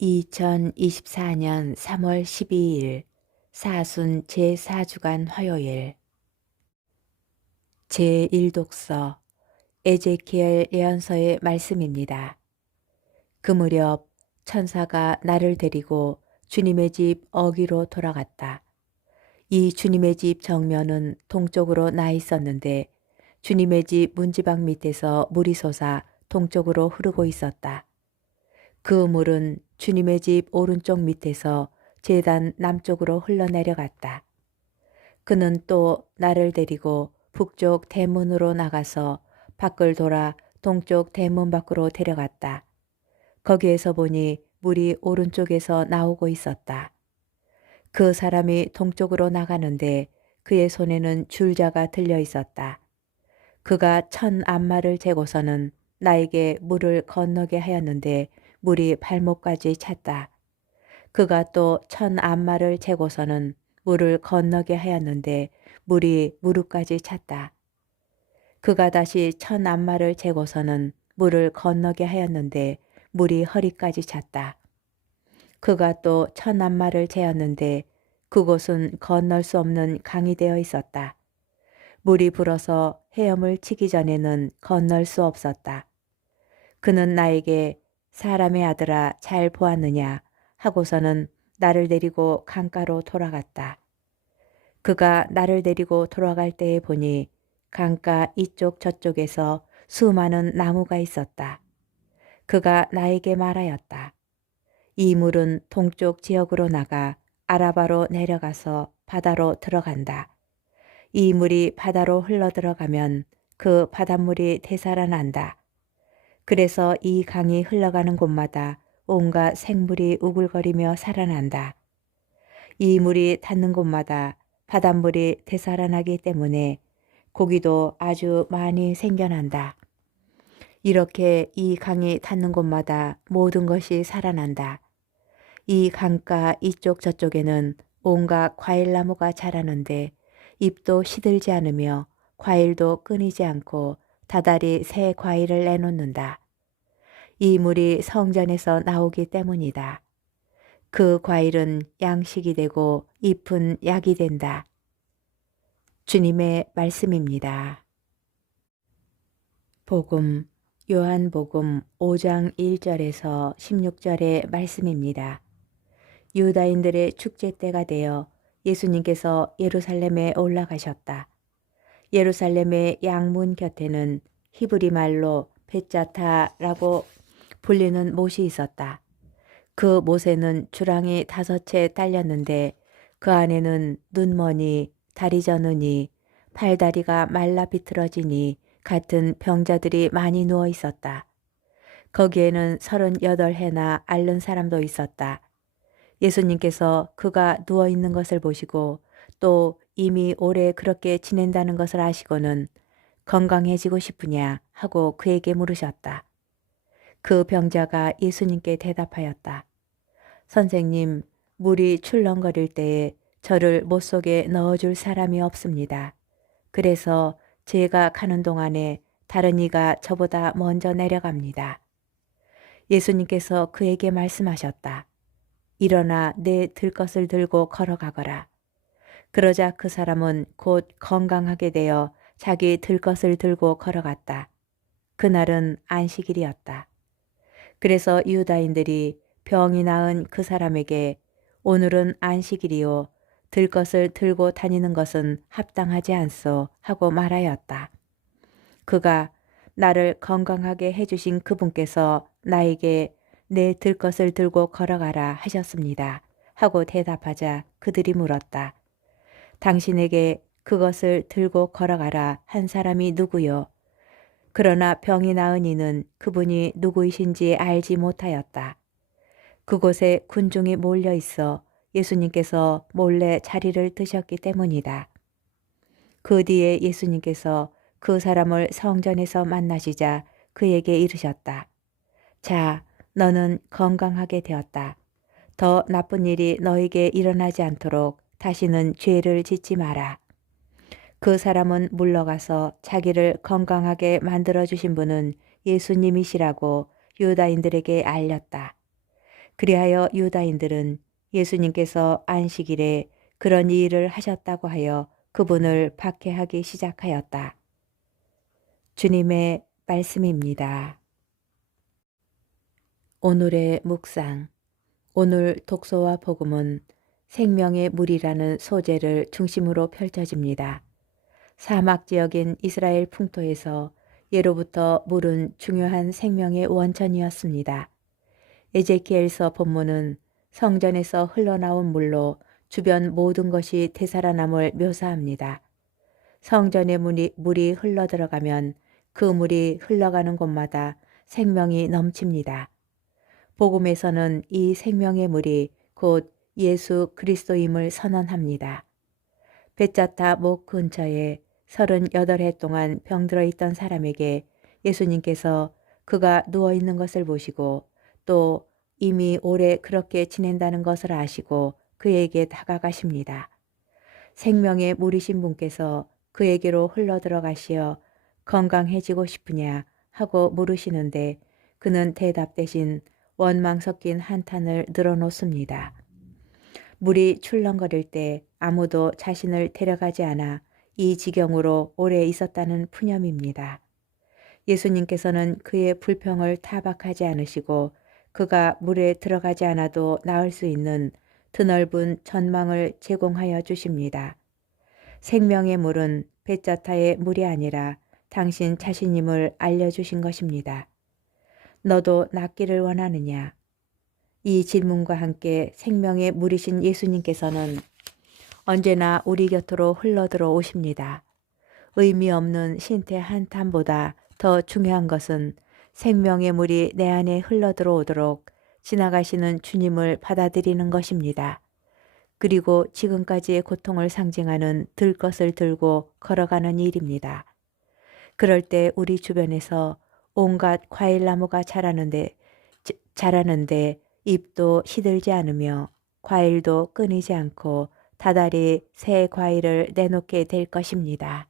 2024년 3월 12일 사순 제4주간 화요일 제1독서 에제키엘 예언서의 말씀입니다. 그 무렵 천사가 나를 데리고 주님의 집 어기로 돌아갔다. 이 주님의 집 정면은 동쪽으로 나 있었는데 주님의 집 문지방 밑에서 물이 솟아 동쪽으로 흐르고 있었다. 그 물은 주님의 집 오른쪽 밑에서 재단 남쪽으로 흘러내려갔다. 그는 또 나를 데리고 북쪽 대문으로 나가서 밖을 돌아 동쪽 대문 밖으로 데려갔다. 거기에서 보니 물이 오른쪽에서 나오고 있었다. 그 사람이 동쪽으로 나가는데 그의 손에는 줄자가 들려 있었다. 그가 천 암마를 재고서는 나에게 물을 건너게 하였는데 물이 발목까지 찼다. 그가 또천 암마를 재고서는 물을 건너게 하였는데 물이 무릎까지 찼다. 그가 다시 천 암마를 재고서는 물을 건너게 하였는데 물이 허리까지 찼다. 그가 또천 암마를 재었는데 그곳은 건널 수 없는 강이 되어 있었다. 물이 불어서 헤엄을 치기 전에는 건널 수 없었다. 그는 나에게 사람의 아들아 잘 보았느냐 하고서는 나를 데리고 강가로 돌아갔다. 그가 나를 데리고 돌아갈 때에 보니 강가 이쪽 저쪽에서 수많은 나무가 있었다. 그가 나에게 말하였다. 이 물은 동쪽 지역으로 나가 아라바로 내려가서 바다로 들어간다. 이 물이 바다로 흘러 들어가면 그 바닷물이 되살아난다. 그래서 이 강이 흘러가는 곳마다 온갖 생물이 우글거리며 살아난다. 이 물이 닿는 곳마다 바닷물이 되살아나기 때문에 고기도 아주 많이 생겨난다. 이렇게 이 강이 닿는 곳마다 모든 것이 살아난다. 이 강가 이쪽 저쪽에는 온갖 과일나무가 자라는데 잎도 시들지 않으며 과일도 끊이지 않고 다달이 새 과일을 내놓는다. 이 물이 성전에서 나오기 때문이다. 그 과일은 양식이 되고 잎은 약이 된다. 주님의 말씀입니다. 복음 요한복음 5장 1절에서 16절의 말씀입니다. 유다인들의 축제 때가 되어 예수님께서 예루살렘에 올라가셨다. 예루살렘의 양문 곁에는 히브리 말로 베짜타라고 불리는 못이 있었다. 그 못에는 주랑이 다섯 채 딸렸는데 그 안에는 눈머니, 다리 저느니, 팔다리가 말라 비틀어지니 같은 병자들이 많이 누워 있었다. 거기에는 서른여덟 해나 앓는 사람도 있었다. 예수님께서 그가 누워 있는 것을 보시고 또 이미 오래 그렇게 지낸다는 것을 아시고는 건강해지고 싶으냐 하고 그에게 물으셨다. 그 병자가 예수님께 대답하였다. 선생님, 물이 출렁거릴 때에 저를 못 속에 넣어줄 사람이 없습니다. 그래서 제가 가는 동안에 다른 이가 저보다 먼저 내려갑니다. 예수님께서 그에게 말씀하셨다. 일어나 내 들 것을 들고 걸어가거라. 그러자 그 사람은 곧 건강하게 되어 자기 들 것을 들고 걸어갔다. 그날은 안식일이었다. 그래서 유다인들이 병이 나은 그 사람에게 오늘은 안식일이요. 들 것을 들고 다니는 것은 합당하지 않소 하고 말하였다. 그가 나를 건강하게 해주신 그분께서 나에게 내 들 것을 들고 걸어가라 하셨습니다. 하고 대답하자 그들이 물었다. 당신에게 그것을 들고 걸어가라 한 사람이 누구요? 그러나 병이 나은 이는 그분이 누구이신지 알지 못하였다. 그곳에 군중이 몰려 있어 예수님께서 몰래 자리를 드셨기 때문이다. 그 뒤에 예수님께서 그 사람을 성전에서 만나시자 그에게 이르셨다. 자, 너는 건강하게 되었다. 더 나쁜 일이 너에게 일어나지 않도록 다시는 죄를 짓지 마라. 그 사람은 물러가서 자기를 건강하게 만들어 주신 분은 예수님이시라고 유다인들에게 알렸다. 그리하여 유다인들은 예수님께서 안식일에 그런 일을 하셨다고 하여 그분을 박해하기 시작하였다. 주님의 말씀입니다. 오늘의 묵상. 오늘 독서와 복음은 생명의 물이라는 소재를 중심으로 펼쳐집니다. 사막 지역인 이스라엘 풍토에서 예로부터 물은 중요한 생명의 원천이었습니다. 에제키엘서 본문은 성전에서 흘러나온 물로 주변 모든 것이 되살아남을 묘사합니다. 성전의 물이, 물이 흘러들어가면 그 물이 흘러가는 곳마다 생명이 넘칩니다. 복음에서는 이 생명의 물이 곧 예수 그리스도임을 선언합니다. 베짜타 목 근처에 38해 동안 병들어 있던 사람에게 예수님께서 그가 누워 있는 것을 보시고 또 이미 오래 그렇게 지낸다는 것을 아시고 그에게 다가가십니다. 생명의 물이신 분께서 그에게로 흘러 들어가시어 건강해지고 싶으냐 하고 물으시는데 그는 대답 대신 원망 섞인 한탄을 늘어놓습니다. 물이 출렁거릴 때 아무도 자신을 데려가지 않아 이 지경으로 오래 있었다는 푸념입니다. 예수님께서는 그의 불평을 타박하지 않으시고 그가 물에 들어가지 않아도 나을 수 있는 드넓은 전망을 제공하여 주십니다. 생명의 물은 베짜타의 물이 아니라 당신 자신임을 알려주신 것입니다. 너도 낫기를 원하느냐? 이 질문과 함께 생명의 물이신 예수님께서는 언제나 우리 곁으로 흘러들어 오십니다. 의미 없는 신태 한탄보다 더 중요한 것은 생명의 물이 내 안에 흘러들어오도록 지나가시는 주님을 받아들이는 것입니다. 그리고 지금까지의 고통을 상징하는 들 것을 들고 걸어가는 일입니다. 그럴 때 우리 주변에서 온갖 과일나무가 자라는데 자라는데 잎도 시들지 않으며 과일도 끊이지 않고 다달이 새 과일을 내놓게 될 것입니다.